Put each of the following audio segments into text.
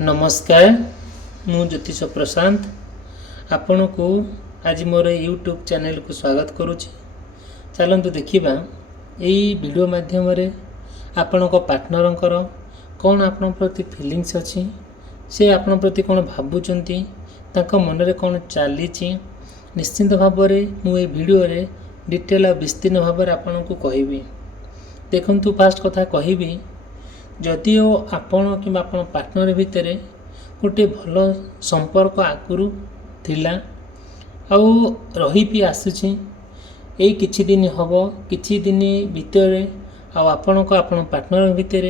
नमस्कार मु ज्योतिष प्रशांत आपण को आज मोर यूट्यूब चैनल को स्वागत करुच्ची। चलतु देखा यही वीडियो माध्यम आपण पार्टनर कौन आपण प्रति फीलिंग्स अच्छी से आपण प्रति कौन भावुंट मन में कौन चली निश्चिंत भाव मुझे वीडियो रे डिटेल और विस्तीर्ण भाव आपण को कहबी। देखु फास्ट कथा कहबी जदिओ आपण कि आपण पार्टनर भितर गोटे भल संपर्क आगुरी थिला आउ रही भी आसुची यही किछि दिन हब किछि दिन भितर आपण पार्टनर भितर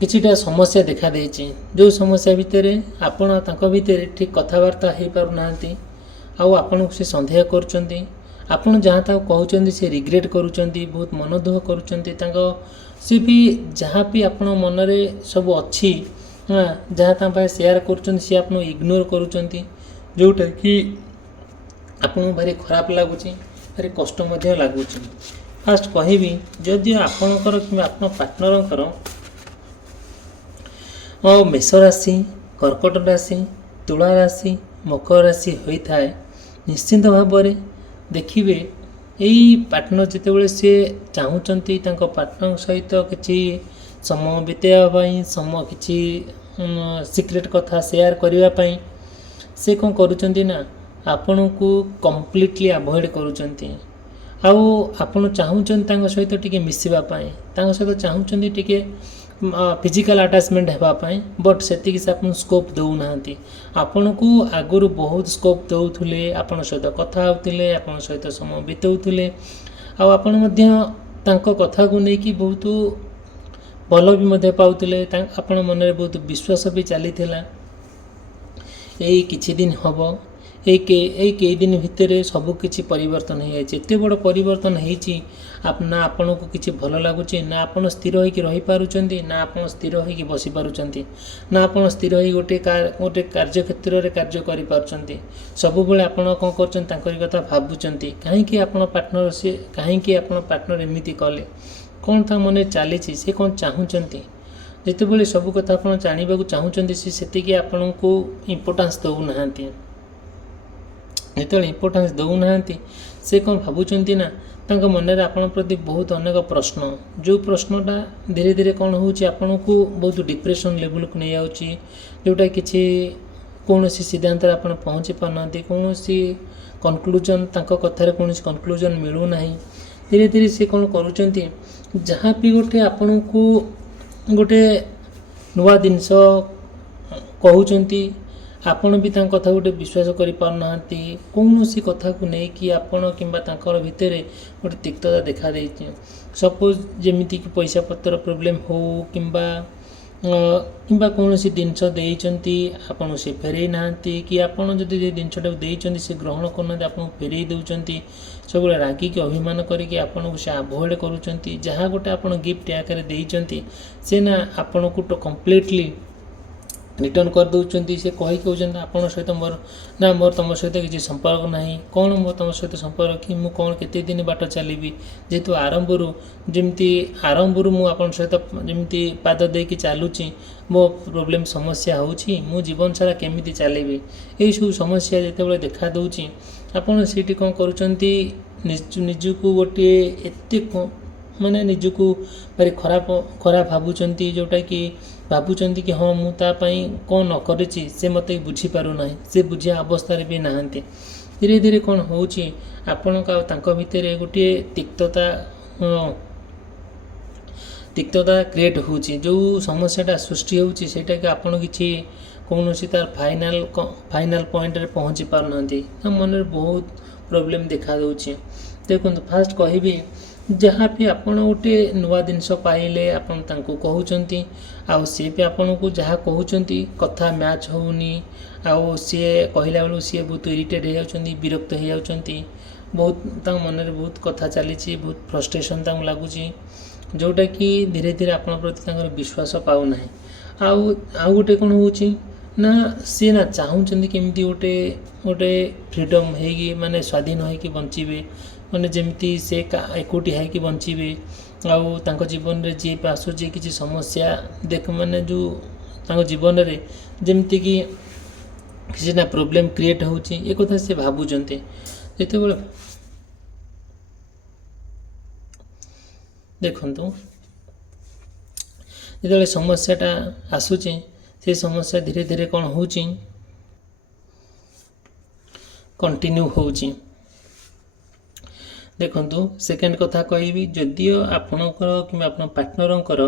किछिटा समस्या देखा देछि। जो समस्या भितर आपण तांको भितर ठीक कथबार्ता हो पारु नांती आउ आपण से संदेह करूचंती आपण जहाँ तक कहते से रिग्रेट करुँच बहुत मन दुख करुँच सी भी जहाँ भी आप मन में सब अच्छी जहाँ तक सेयार कर सी आप इग्नोर करुँच जोटा कि आपन भारी खराब लगुच भारी कष्ट लगुच। फास्ट कहबी जदि आपणकर कि आप पार्टनर मेष राशि कर्कट राशि तुला राशि मकर राशि होता है निश्चिंत भाव देखिए यही पार्टनर जितेबाला सी चाहूँगी पार्टनर सहित किसी समय बिताइवाई समय किसी सिक्रेट कथा शेयर करने से कौन करुँच आपण को कंप्लीटली अवॉइड करुँच आपण चाहूँगी सहित टिके मिसवाई सहित चाहूँगी टिके फिजिकल अटैचमेंट होगापाई बट से स्कोप दौना आपण को आगुरी बहुत स्कोप दौले आपण सहित कथा होते आपण सहित समय बिताऊले आपण कथा को लेकिन बहुत भल भी पाते आपण मन में बहुत विश्वास भी चली यही किछि दिन हम यही कई दिन भितर सबकि परिवर्तन हो जाए बड़ परिवर्तन ना आपण को किसी भल लगुच ना आप स्थिर होकर रही पार्टी ना आप स्थिर होकर बसी पार्टी ना आप स्थिर हो गोटे कार्य क्षेत्र में कार्य कर सब बेले आप कौन कर कथा भावुंट कहीं आप पार्टनर से कहीं आप पार्टनर एमती कले कौन था मन चली सी कौन चाहूँगी जितेबाला सब कथा आप जानवा चाहूँगी से आपण को इम्पोर्टान्स दौना जो इम्पोर्टान्स दौना से कौन भावुंट ना मन में आपण प्रति बहुत अनेक प्रश्न जो प्रश्नटा धीरे धीरे कौन होपन को बहुत डिप्रेशन लेवल को नहीं आउची जोटा कि कौन सिद्धांत आप पहुँची पारना कौन कनक्लूजन कथार कौन कनक्लूजन मिलूना धीरे धीरे से कौन करुँच जहाँ भी गोटे आपण को गोटे नुआ जिनस कहते आपण भी कथा गोटे विश्वास कर पारना कौन सी कथा को लेकिन आपण कि भितर गोटे तिक्तता देखा दे सपोज जमीती कि पैसा पत्र प्रोब्लेम हो किंबा कौन सी जिनस देती आपन से फेरई ना कि आपड़ जदि जिनटा देते से ग्रहण करना आप फेरई दौरान सब रागिक अभिमान करके आपन को से अवॉइड करुँच जहाँ गोटे आप गिफ्ट आकार देते से ना आपण को कम्प्लीटली रिटर्न कर दौरान से कही कहते आप सहित मोर ना मोर तुम सहित किसी संपर्क ना कौन मोर तुम सहित संपर्क कि मुझे कौन केते दिन बाट चलि जेहेतु आरंभ मुझे सहित जमी पाद देकी चलुची मो प्रोब्लेम समस्या होची मु जीवन सारा केमिति चलि यही सब समस्या जितेबाला देखा दूची आपड़ से कौन करुँच निजको गोटे एत माने निजको भारी खराब भावुंट जोटा कि भावुंट कि हाँ मुझे कौन न करी से मत बुझीपारना से बुझा अवस्था भी नहांती धीरे धीरे कौन होपण भितर गोटे तिक्तता क्रिएट होची जो समस्याटा सृष्टि होची सेटा कि आपण किछि कौन सी तार फाइनाल पॉइंट रे पहुँची पारना मन में बहुत प्रोब्लेम देखा दूची। देखो फास्ट कहबी जहाँ भी आपड़ गोटे नुआ जिनस पाइले आपन तांको कहउचंती आउ सी भी आपन को जहाँ कहउचंती कथा मैच होनी आउ सी कहला बेलू सी बहुत इरिटेट हो जाउचंती विरक्त हो जाउचंती बहुत मन में बहुत कथा चली बहुत फ्रस्ट्रेशन लगुच जोटा कि धीरे धीरे आपन प्रति विश्वास पाऊना आउ गोटे कौन होची ना सी ना चाहूँगी केमती गोटे गोटे फ्रीडम है माने स्वाधीन होकर बंचे माने जमती से एकुटी है बंचे ଆଉ ତାଙ୍କ ଜୀବନରେ ଯିଏ ବି ଆସୁଛି କିଛି ସମସ୍ୟା ମାନେ ଯେଉଁ ତାଙ୍କ ଜୀବନରେ ଯେମିତିକି କିଛି ନା ପ୍ରୋବ୍ଲେମ୍ କ୍ରିଏଟ୍ ହେଉଛି ଏ କଥା ସେ ଭାବୁଛନ୍ତି। ଯେତେବେଳେ ଦେଖନ୍ତୁ ଯେତେବେଳେ ସମସ୍ୟାଟା ଆସୁଛି ସେ ସମସ୍ୟା ଧୀରେ ଧୀରେ କ'ଣ ହେଉଛି କଣ୍ଟିନ୍ୟୁ ହେଉଛି। ଦେଖନ୍ତୁ ସେକେଣ୍ଡ କଥା କହିବି, ଯଦିଓ ଆପଣଙ୍କର କିମ୍ବା ଆପଣ ପାର୍ଟନରଙ୍କର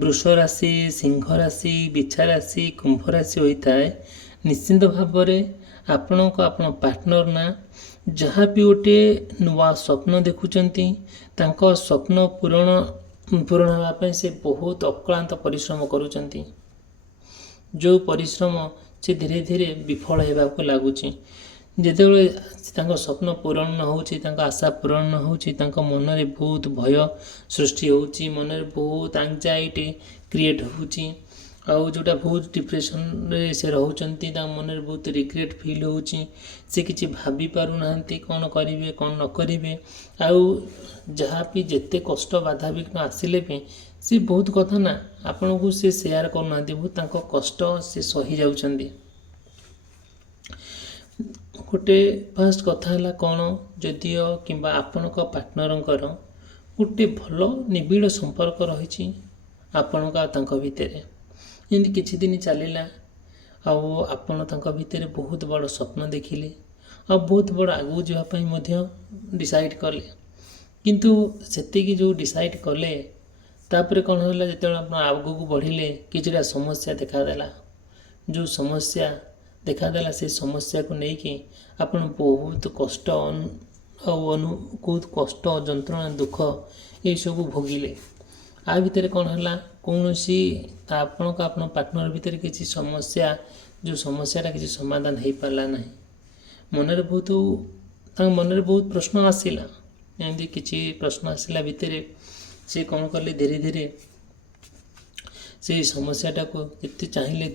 ବୃଷ ରାଶି, ସିଂହ ରାଶି, ବିଛା ରାଶି, କୁମ୍ଭ ରାଶି ହୋଇଥାଏ, ନିଶ୍ଚିନ୍ତ ଭାବରେ ଆପଣ ପାର୍ଟନର ନା ଯାହା ବି ଗୋଟିଏ ନୂଆ ସ୍ୱପ୍ନ ଦେଖୁଛନ୍ତି ତାଙ୍କ ସ୍ୱପ୍ନ ପୂରଣ ହେବା ପାଇଁ ସେ ବହୁତ ଅକ୍ଳାନ୍ତ ପରିଶ୍ରମ କରୁଛନ୍ତି। ଯେଉଁ ପରିଶ୍ରମ ସେ ଧୀରେ ଧୀରେ ବିଫଳ ହେବାକୁ ଲାଗୁଛି। ଯେତେବେଳେ ତାଙ୍କ ସ୍ୱପ୍ନ ପୂରଣ ନ ହେଉଛି, ତାଙ୍କ ଆଶା ପୂରଣ ନ ହେଉଛି, ତାଙ୍କ ମନରେ ବହୁତ ଭୟ ସୃଷ୍ଟି ହେଉଛି, ମନରେ ବହୁତ ଆଙ୍ଗ୍ଜାଇଟି କ୍ରିଏଟ୍ ହେଉଛି, ଆଉ ଯେଉଁଟା ବହୁତ ଡିପ୍ରେସନରେ ସେ ରହୁଛନ୍ତି, ତାଙ୍କ ମନରେ ବହୁତ ରିଗ୍ରେଟ୍ ଫିଲ୍ ହେଉଛି। ସେ କିଛି ଭାବି ପାରୁନାହାନ୍ତି କ'ଣ କରିବେ କ'ଣ ନ କରିବେ। ଆଉ ଯାହା ବି ଯେତେ କଷ୍ଟ ବାଧାବିଘ୍ନ ଆସିଲେ ବି ସେ ବହୁତ କଥା ନା ଆପଣଙ୍କୁ ସେ ସେୟାର କରୁନାହାନ୍ତି, ବହୁତ ତାଙ୍କ କଷ୍ଟ ସେ ସହି ଯାଉଛନ୍ତି। ଗୋଟେ ଫାଷ୍ଟ କଥା ହେଲା କ'ଣ, ଯଦିଓ କିମ୍ବା ଆପଣଙ୍କ ପାର୍ଟନରଙ୍କର ଗୋଟେ ଭଲ ନିବିଡ଼ ସମ୍ପର୍କ ରହିଛି ଆପଣଙ୍କ ଆଉ ତାଙ୍କ ଭିତରେ, ଯେମିତି କିଛି ଦିନ ଚାଲିଲା ଆଉ ଆପଣ ତାଙ୍କ ଭିତରେ ବହୁତ ବଡ଼ ସ୍ୱପ୍ନ ଦେଖିଲେ ଆଉ ବହୁତ ବଡ଼ ଆଗକୁ ଯିବା ପାଇଁ ମଧ୍ୟ ଡିସାଇଡ଼୍ କଲେ। କିନ୍ତୁ ସେତିକି ଯେଉଁ ଡିସାଇଡ଼୍ କଲେ ତାପରେ କ'ଣ ହେଲା, ଯେତେବେଳେ ଆପଣ ଆଗକୁ ବଢ଼ିଲେ କିଛିଟା ସମସ୍ୟା ଦେଖାଦେଲା। ଯେଉଁ ସମସ୍ୟା ଦେଖାଦେଲା ସେ ସମସ୍ୟାକୁ ନେଇକି ଆପଣ ବହୁତ କଷ୍ଟ ବହୁତ କଷ୍ଟ, ଯନ୍ତ୍ରଣା, ଦୁଃଖ ଏଇସବୁ ଭୋଗିଲେ। ଆ ଭିତରେ କ'ଣ ହେଲା, କୌଣସି ଆପଣଙ୍କ ପାର୍ଟନର ଭିତରେ କିଛି ସମସ୍ୟା, ଯେଉଁ ସମସ୍ୟାଟା କିଛି ସମାଧାନ ହେଇପାରିଲା ନାହିଁ। ତାଙ୍କ ମନରେ ବହୁତ ପ୍ରଶ୍ନ ଆସିଲା। ଏମିତି କିଛି ପ୍ରଶ୍ନ ଆସିଲା ଭିତରେ ସେ କ'ଣ କଲେ, ଧୀରେ ଧୀରେ ସେଇ ସମସ୍ୟାଟାକୁ ଯେତେ ଚାହିଁଲେ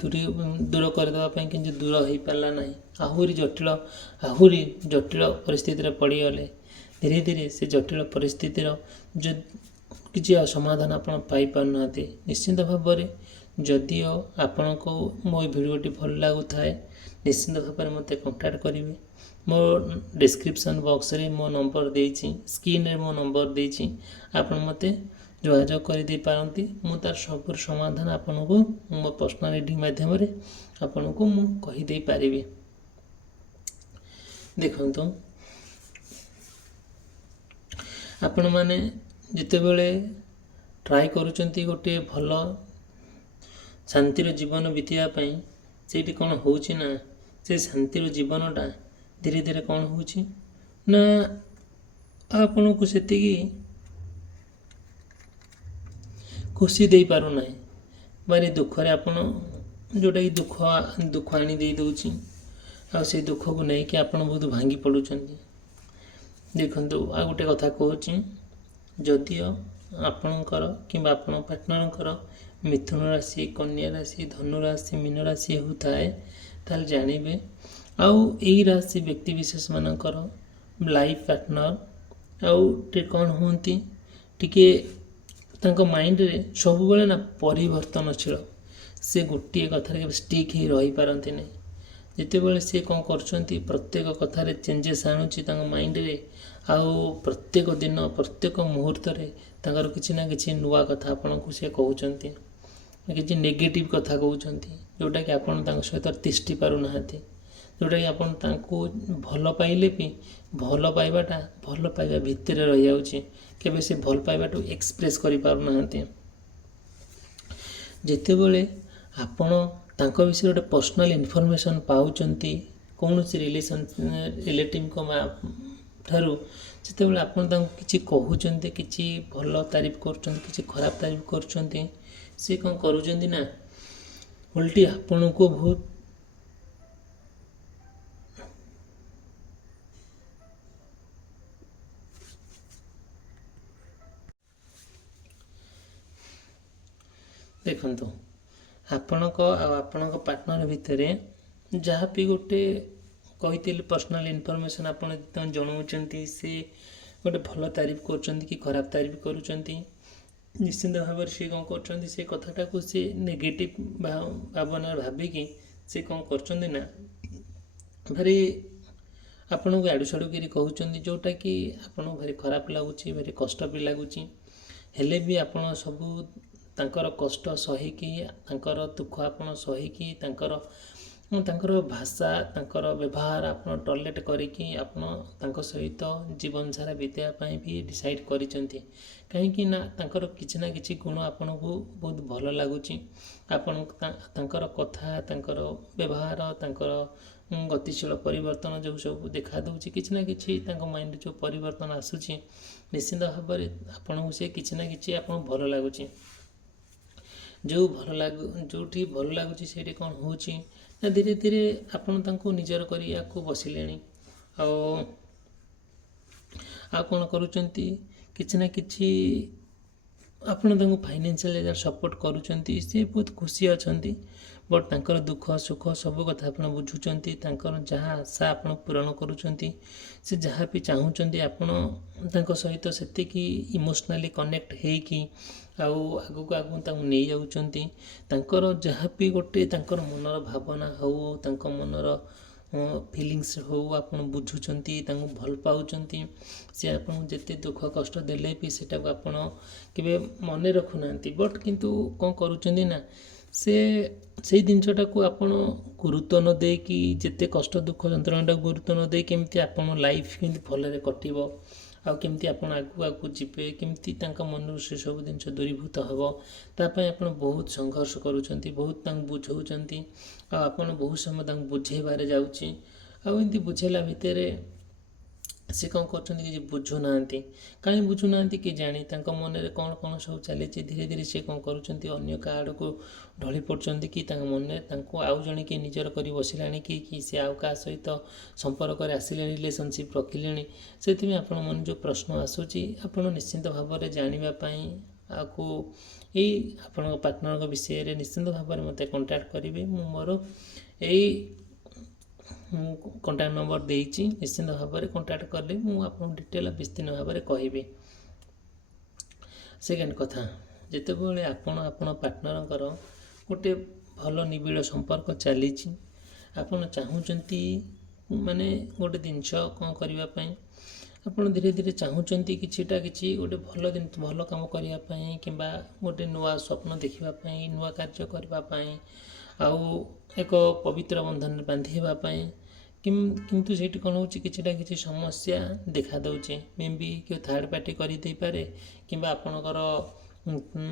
ଦୂର କରିଦେବା ପାଇଁ କିନ୍ତୁ ଦୂର ହେଇପାରିଲା ନାହିଁ। ଆହୁରି ଜଟିଳ ପରିସ୍ଥିତିରେ ପଡ଼ିଗଲେ। ଧୀରେ ଧୀରେ ସେ ଜଟିଳ ପରିସ୍ଥିତିର କିଛି ସମାଧାନ ଆପଣ ପାଇପାରୁନାହାନ୍ତି। ନିଶ୍ଚିନ୍ତ ଭାବରେ ଯଦିଓ ଆପଣଙ୍କୁ ମୋ ଏ ଭିଡ଼ିଓଟି ଭଲ ଲାଗୁଥାଏ, ନିଶ୍ଚିନ୍ତ ଭାବରେ ମୋତେ କଣ୍ଟାକ୍ଟ କରିବେ। ମୋ ଡେସ୍କ୍ରିପସନ୍ ବକ୍ସରେ ମୋ ନମ୍ବର ଦେଇଛି, ସ୍କ୍ରିନରେ ମୋ ନମ୍ବର ଦେଇଛି, ଆପଣ ମୋତେ ଯୋଗାଯୋଗ କରିଦେଇପାରନ୍ତି। ମୁଁ ତାର ସବୁ ସମାଧାନ ଆପଣଙ୍କୁ ମୋ ପର୍ସନାଲ ରିଡ଼ିଂ ମାଧ୍ୟମରେ ଆପଣଙ୍କୁ ମୁଁ କହିଦେଇପାରିବି। ଦେଖନ୍ତୁ, ଆପଣମାନେ ଯେତେବେଳେ ଟ୍ରାଏ କରୁଛନ୍ତି ଗୋଟିଏ ଭଲ ଶାନ୍ତିର ଜୀବନ ବିତାଇବା ପାଇଁ, ସେଇଠି କ'ଣ ହେଉଛି ନା ସେ ଶାନ୍ତିର ଜୀବନଟା ଧୀରେ ଧୀରେ କ'ଣ ହେଉଛି ନା ଆପଣଙ୍କୁ ସେତିକି ଖୁସି ଦେଇପାରୁନାହିଁ। ଭାରି ଦୁଃଖରେ ଆପଣ, ଯେଉଁଟାକି ଦୁଃଖ ଆଣି ଦେଇଦେଉଛି, ଆଉ ସେଇ ଦୁଃଖକୁ ନେଇକି ଆପଣ ବହୁତ ଭାଙ୍ଗି ପଡ଼ୁଛନ୍ତି। ଦେଖନ୍ତୁ, ଆଉ ଗୋଟେ କଥା କହୁଛି, ଯଦିଓ ଆପଣଙ୍କର କିମ୍ବା ଆପଣଙ୍କ ପାର୍ଟନରଙ୍କର ମିଥୁନ ରାଶି, କନ୍ୟା ରାଶି, ଧନୁ ରାଶି, ମୀନ ରାଶି ହେଉଥାଏ, ତାହେଲେ ଜାଣିବେ ଆଉ ଏଇ ରାଶି ବ୍ୟକ୍ତିବିଶେଷମାନଙ୍କର ଲାଇଫ୍ ପାର୍ଟନର ଆଉ ଟିକେ କ'ଣ ହୁଅନ୍ତି, ଟିକେ ତାଙ୍କ ମାଇଣ୍ଡରେ ସବୁବେଳେ ନା ପରିବର୍ତ୍ତନଶୀଳ। ସେ ଗୋଟିଏ କଥାରେ କେବେ ଷ୍ଟିକ୍ ହେଇ ରହିପାରନ୍ତି ନାହିଁ। ଯେତେବେଳେ ସେ କ'ଣ କରୁଛନ୍ତି, ପ୍ରତ୍ୟେକ କଥାରେ ଚେଞ୍ଜେସ୍ ଆଣୁଛି ତାଙ୍କ ମାଇଣ୍ଡରେ, ଆଉ ପ୍ରତ୍ୟେକ ଦିନ ପ୍ରତ୍ୟେକ ମୁହୂର୍ତ୍ତରେ ତାଙ୍କର କିଛି ନା କିଛି ନୂଆ କଥା ଆପଣଙ୍କୁ ସେ କହୁଛନ୍ତି, କିଛି ନେଗେଟିଭ୍ କଥା କହୁଛନ୍ତି, ଯେଉଁଟାକି ଆପଣ ତାଙ୍କ ସହିତ ତିଷ୍ଠି ପାରୁନାହାନ୍ତି। ଯେଉଁଟାକି ଆପଣ ତାଙ୍କୁ ଭଲ ପାଇଲେ ବି ଭଲ ପାଇବା ଭିତରେ ରହିଯାଉଛି, କେବେ ସେ ଭଲ ପାଇବାଠୁ ଏକ୍ସପ୍ରେସ୍ କରିପାରୁନାହାନ୍ତି। ଯେତେବେଳେ ଆପଣ ତାଙ୍କ ବିଷୟରେ ଗୋଟେ ପର୍ସନାଲ୍ ଇନଫର୍ମେସନ୍ ପାଉଛନ୍ତି କୌଣସି ରିଲେଟିଭ୍ଙ୍କ ଠାରୁ, ଯେତେବେଳେ ଆପଣ ତାଙ୍କୁ କିଛି କହୁଛନ୍ତି, କିଛି ଭଲ ତାରିଫ କରୁଛନ୍ତି, କିଛି ଖରାପ ତାରିଫ କରୁଛନ୍ତି, ସେ କ'ଣ କରୁଛନ୍ତି ନା ଓଲଟି ଆପଣଙ୍କୁ ବହୁତ ଦେଖନ୍ତୁ, ଆପଣଙ୍କ ଆଉ ଆପଣଙ୍କ ପାର୍ଟନର ଭିତରେ ଯାହା ବି ଗୋଟେ କହିଥିଲି ପର୍ସନାଲ୍ ଇନଫର୍ମେସନ୍ ଆପଣ ଜଣାଉଛନ୍ତି, ସେ ଗୋଟେ ଭଲ ତାରିଫ କରୁଛନ୍ତି କି ଖରାପ ତାରିଫ କରୁଛନ୍ତି, ନିଶ୍ଚିନ୍ତ ଭାବରେ ସେ କ'ଣ କରୁଛନ୍ତି, ସେ କଥାଟାକୁ ସେ ନେଗେଟିଭ୍ ଭାବନାରେ ଭାବିକି ସେ କ'ଣ କରୁଛନ୍ତି ନା ଭାରି ଆପଣଙ୍କୁ ଆଡ଼ୁ ସାଡ଼ୁ କରି କହୁଛନ୍ତି, ଯେଉଁଟାକି ଆପଣଙ୍କୁ ଭାରି ଖରାପ ଲାଗୁଛି, ଭାରି କଷ୍ଟ ବି ଲାଗୁଛି। ହେଲେ ବି ଆପଣ ସବୁ ତାଙ୍କର କଷ୍ଟ ସହିକି, ତାଙ୍କର ଦୁଃଖ ଆପଣ ସହିକି, ତାଙ୍କର ଭାଷା, ତାଙ୍କର ବ୍ୟବହାର ଆପଣ ଟଲେଟ୍ କରିକି ଆପଣ ତାଙ୍କ ସହିତ ଜୀବନ ସାରା ବିତାଇବା ପାଇଁ ବି ଡିସାଇଡ଼୍ କରିଛନ୍ତି। କାହିଁକି ନା ତାଙ୍କର କିଛି ନା କିଛି ଗୁଣ ଆପଣଙ୍କୁ ବହୁତ ଭଲ ଲାଗୁଛି। ଆପଣ ତାଙ୍କର କଥା, ତାଙ୍କର ବ୍ୟବହାର, ତାଙ୍କର ଗତିଶୀଳ ପରିବର୍ତ୍ତନ ଯେଉଁ ସବୁ ଦେଖାଦେଉଛି, କିଛି ନା କିଛି ତାଙ୍କ ମାଇଣ୍ଡରେ ଯେଉଁ ପରିବର୍ତ୍ତନ ଆସୁଛି, ନିଶ୍ଚିନ୍ତ ଭାବରେ ଆପଣଙ୍କୁ ସେ କିଛି ନା କିଛି ଆପଣଙ୍କୁ ଭଲ ଲାଗୁଛି। ଯେଉଁଠି ଭଲ ଲାଗୁଛି ସେଇଠି କ'ଣ ହେଉଛି ନା ଧୀରେ ଧୀରେ ଆପଣ ତାଙ୍କୁ ନିଜର କରିବାକୁ ବସିଲେଣି। ଆଉ କ'ଣ କରୁଛନ୍ତି, କିଛି ନା କିଛି ଆପଣ ତାଙ୍କୁ ଫାଇନାନ୍ସିଆଲି ସପୋର୍ଟ କରୁଛନ୍ତି। ସେ ବହୁତ ଖୁସି ଅଛନ୍ତି, ବଟ୍ ତାଙ୍କର ଦୁଃଖ ସୁଖ ସବୁ କଥା ଆପଣ ବୁଝୁଛନ୍ତି। ତାଙ୍କର ଯାହା ଆଶା ଆପଣ ପୂରଣ କରୁଛନ୍ତି। ସେ ଯାହା ବି ଚାହୁଁଛନ୍ତି ଆପଣ ତାଙ୍କ ସହିତ ସେତିକି ଇମୋସନାଲି କନେକ୍ଟ ହେଇକି ଆଉ ଆଗକୁ ତାଙ୍କୁ ନେଇଯାଉଛନ୍ତି। ତାଙ୍କର ଯାହା ବି ଗୋଟେ ତାଙ୍କର ମନର ଭାବନା ହେଉ, ତାଙ୍କ ମନର ଫିଲିଙ୍ଗସ୍ ହେଉ, ଆପଣ ବୁଝୁଛନ୍ତି, ତାଙ୍କୁ ଭଲ ପାଉଛନ୍ତି। ସେ ଆପଣଙ୍କୁ ଯେତେ ଦୁଃଖ କଷ୍ଟ ଦେଲେ ବି ସେଟାକୁ ଆପଣ କେବେ ମନେ ରଖୁନାହାନ୍ତି। ବଟ୍ କିନ୍ତୁ କ'ଣ କରୁଛନ୍ତି ନା ସେଇ ଜିନିଷଟାକୁ ଆପଣ ଗୁରୁତ୍ୱ ନ ଦେଇକି, ଯେତେ କଷ୍ଟ ଦୁଃଖ ଯନ୍ତ୍ରଣାଟାକୁ ଗୁରୁତ୍ୱ ନ ଦେଇ କେମିତି ଆପଣ ଲାଇଫ୍ କେମିତି ଭଲରେ କଟିବ, ଆଉ କେମିତି ଆପଣ ଆଗକୁ ଯିବେ, କେମିତି ତାଙ୍କ ମନରୁ ସେସବୁ ଜିନିଷ ଦୂରୀଭୂତ ହେବ, ତା ପାଇଁ ଆପଣ ବହୁତ ସଂଘର୍ଷ କରୁଛନ୍ତି, ବହୁତ ତାଙ୍କୁ ବୁଝାଉଛନ୍ତି। ଆଉ ଆପଣ ବହୁତ ସମୟ ତାଙ୍କୁ ବୁଝେଇବାରେ ଯାଉଛି। ଆଉ ଏମିତି ବୁଝେଇଲା ଭିତରେ ସେ କ'ଣ କରୁଛନ୍ତି, କିଛି ବୁଝୁନାହାନ୍ତି। କାହିଁ ବୁଝୁନାହାନ୍ତି କି ଜାଣି, ତାଙ୍କ ମନରେ କ'ଣ ସବୁ ଚାଲିଛି। ଧୀରେ ଧୀରେ ସେ କ'ଣ କରୁଛନ୍ତି, ଅନ୍ୟ କାହା ଆଡ଼କୁ ଢଳି ପଡ଼ୁଛନ୍ତି, କି ତାଙ୍କ ମନରେ ତାଙ୍କୁ ଆଉ ଜଣେ କିଏ ନିଜର କରି ବସିଲାଣି, କି ସେ ଆଉ କାହା ସହିତ ସମ୍ପର୍କରେ ଆସିଲେଣି, ରିଲେସନସିପ୍ ରଖିଲେଣି। ସେଥିପାଇଁ ଆପଣ ମନରେ ଯେଉଁ ପ୍ରଶ୍ନ ଆସୁଛି, ଆପଣ ନିଶ୍ଚିନ୍ତ ଭାବରେ ଜାଣିବା ପାଇଁ ଆପଣଙ୍କ ପାର୍ଟନରଙ୍କ ବିଷୟରେ ନିଶ୍ଚିନ୍ତ ଭାବରେ ମୋତେ କଣ୍ଟାକ୍ଟ କରିବେ। ମୁଁ ମୋର କଣ୍ଟାକ୍ଟ ନମ୍ବର ଦେଇଛି, ନିଶ୍ଚିନ୍ତ ଭାବରେ କଣ୍ଟାକ୍ଟ କଲେ ମୁଁ ଆପଣଙ୍କୁ ଡିଟେଲ୍ ବିସ୍ତୀର୍ଣ୍ଣ ଭାବରେ କହିବି। ସେକେଣ୍ଡ କଥା, ଯେତେବେଳେ ଆପଣ ପାର୍ଟନରଙ୍କର ଗୋଟେ ଭଲ ନିବିଡ଼ ସମ୍ପର୍କ ଚାଲିଛି, ଆପଣ ଚାହୁଁଛନ୍ତି ମାନେ ଗୋଟେ ଜିନିଷ କ'ଣ କରିବା ପାଇଁ, ଆପଣ ଧୀରେ ଧୀରେ ଚାହୁଁଛନ୍ତି କିଛି ଗୋଟେ ଭଲ କାମ କରିବା ପାଇଁ, କିମ୍ବା ଗୋଟେ ନୂଆ ସ୍ୱପ୍ନ ଦେଖିବା ପାଇଁ, ନୂଆ କାର୍ଯ୍ୟ କରିବା ପାଇଁ, ଆଉ ଏକ ପବିତ୍ର ବନ୍ଧନରେ ବାନ୍ଧି ହେବା ପାଇଁ। କିନ୍ତୁ ସେଇଠି କ'ଣ ହେଉଛି, କିଛି ସମସ୍ୟା ଦେଖାଦେଉଛି। ମେ ବି କେଉଁ ଥାର୍ଡ଼ ପାର୍ଟି କରିଦେଇପାରେ, କିମ୍ବା ଆପଣଙ୍କର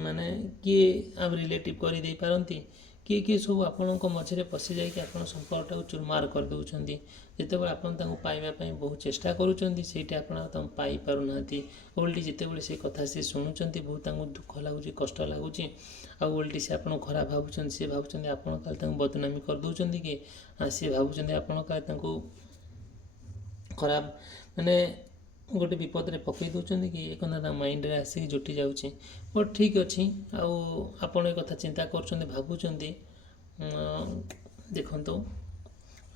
ମାନେ କିଏ ଆଉ ରିଲେଟିଭ୍ କରିଦେଇପାରନ୍ତି। କିଏ ସବୁ ଆପଣଙ୍କ ମଝିରେ ପଶିଯାଇକି ଆପଣ ସମ୍ପର୍କଟାକୁ ଚୁରମାର କରିଦେଉଛନ୍ତି। ଯେତେବେଳେ ଆପଣ ତାଙ୍କୁ ପାଇବା ପାଇଁ ବହୁତ ଚେଷ୍ଟା କରୁଛନ୍ତି, ସେଇଠି ଆପଣ ତାଙ୍କୁ ପାଇପାରୁନାହାନ୍ତି। ଓଲଟି ଯେତେବେଳେ ସେ କଥା ସେ ଶୁଣୁଛନ୍ତି, ବହୁତ ତାଙ୍କୁ ଦୁଃଖ ଲାଗୁଛି, କଷ୍ଟ ଲାଗୁଛି। ଆଉ ଓଲଟି ସେ ଆପଣଙ୍କୁ ଖରାପ ଭାବୁଛନ୍ତି। ସେ ଭାବୁଛନ୍ତି ଆପଣ କାଳେ ତାଙ୍କୁ ବଦନାମୀ କରିଦେଉଛନ୍ତି, କି ସେ ଭାବୁଛନ୍ତି ଆପଣ କାଳେ ତାଙ୍କୁ ଖରାପ ଗୋଟେ ବିପଦରେ ପକାଇ ଦେଉଛନ୍ତି, କି ଏ କଥା ତା ମାଇଣ୍ଡରେ ଆସିକି ଜୁଟି ଯାଉଛି। ବଟ୍ ଠିକ୍ ଅଛି, ଆଉ ଆପଣ ଏ କଥା ଚିନ୍ତା କରୁଛନ୍ତି, ଭାବୁଛନ୍ତି। ଦେଖନ୍ତୁ,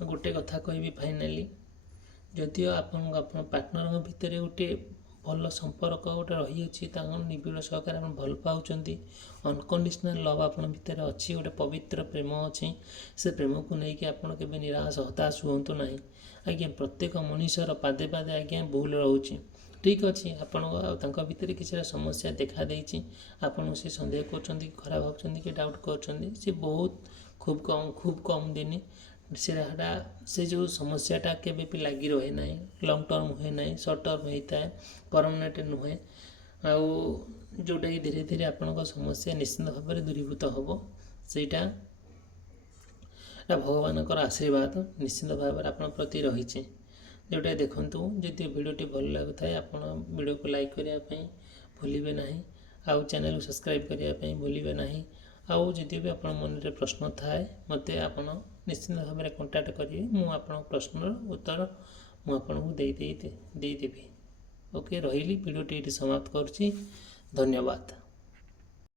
ଗୋଟେ କଥା କହିବି ଫାଇନାଲି, ଯଦିଓ ଆପଣ ପାର୍ଟନରଙ୍କ ଭିତରେ ଗୋଟେ ଭଲ ସମ୍ପର୍କ ଗୋଟେ ରହିଅଛି, ତାଙ୍କ ନିବିଡ଼ ସହକାରେ ଆପଣ ଭଲ ପାଉଛନ୍ତି, ଅନକଣ୍ଡିସନାଲ୍ ଲଭ୍ ଆପଣଙ୍କ ଭିତରେ ଅଛି, ଗୋଟେ ପବିତ୍ର ପ୍ରେମ ଅଛି। ସେ ପ୍ରେମକୁ ନେଇକି ଆପଣ କେବେ ନିରାଶ ହତାଶ ହୁଅନ୍ତୁ ନାହିଁ। ଆଜ୍ଞା, ପ୍ରତ୍ୟେକ ମଣିଷର ପାଦେ ଆଜ୍ଞା ଭୁଲ ରହୁଛି। ଠିକ୍ ଅଛି, ଆପଣଙ୍କ ଆଉ ତାଙ୍କ ଭିତରେ କିଛିଟା ସମସ୍ୟା ଦେଖାଦେଇଛି। ଆପଣଙ୍କୁ ସେ ସନ୍ଦେହ କରୁଛନ୍ତି, ଖରାପ ଭାବୁଛନ୍ତି, କି ଡାଉଟ୍ କରୁଛନ୍ତି। ସେ ବହୁତ ଖୁବ୍ କମ୍ ଦିନ ସେ ଯେଉଁ ସମସ୍ୟାଟା କେବେ ବି ଲାଗି ରହେ ନାହିଁ, ଲଙ୍ଗ୍ ଟର୍ମ ହୁଏ ନାହିଁ, ସର୍ଟ ଟର୍ମ ହୋଇଥାଏ, ପରମାନେଣ୍ଟ ନୁହେଁ। ଆଉ ଯେଉଁଟାକି ଧୀରେ ଧୀରେ ଆପଣଙ୍କ ସମସ୍ୟା ନିଶ୍ଚିନ୍ତ ଭାବରେ ଦୂରୀଭୂତ ହେବ। ସେଇଟା ଭଗବାନଙ୍କର ଆଶୀର୍ବାଦ ନିଶ୍ଚିନ୍ତ ଭାବରେ ଆପଣଙ୍କ ପ୍ରତି ରହିଛି। ଯେଉଁଟା ଦେଖନ୍ତୁ, ଯଦି ଭିଡ଼ିଓଟି ଭଲ ଲାଗୁଥାଏ, ଆପଣ ଭିଡ଼ିଓକୁ ଲାଇକ୍ କରିବା ପାଇଁ ଭୁଲିବେ ନାହିଁ, ଆଉ ଚ୍ୟାନେଲକୁ ସବସ୍କ୍ରାଇବ୍ କରିବା ପାଇଁ ଭୁଲିବେ ନାହିଁ। ଆଉ ଯଦି ବି ଆପଣଙ୍କ ମନରେ ପ୍ରଶ୍ନ ଥାଏ, ମୋତେ ଆପଣ ନିଶ୍ଚିନ୍ତ ଭାବରେ କଣ୍ଟାକ୍ଟ କରିବେ। ମୁଁ ଆପଣଙ୍କ ପ୍ରଶ୍ନର ଉତ୍ତର ମୁଁ ଆପଣଙ୍କୁ ଦେଇଦେବି। ଓକେ, ରହିଲି। ଭିଡ଼ିଓଟି ଏଠି ସମାପ୍ତ କରୁଛି। ଧନ୍ୟବାଦ।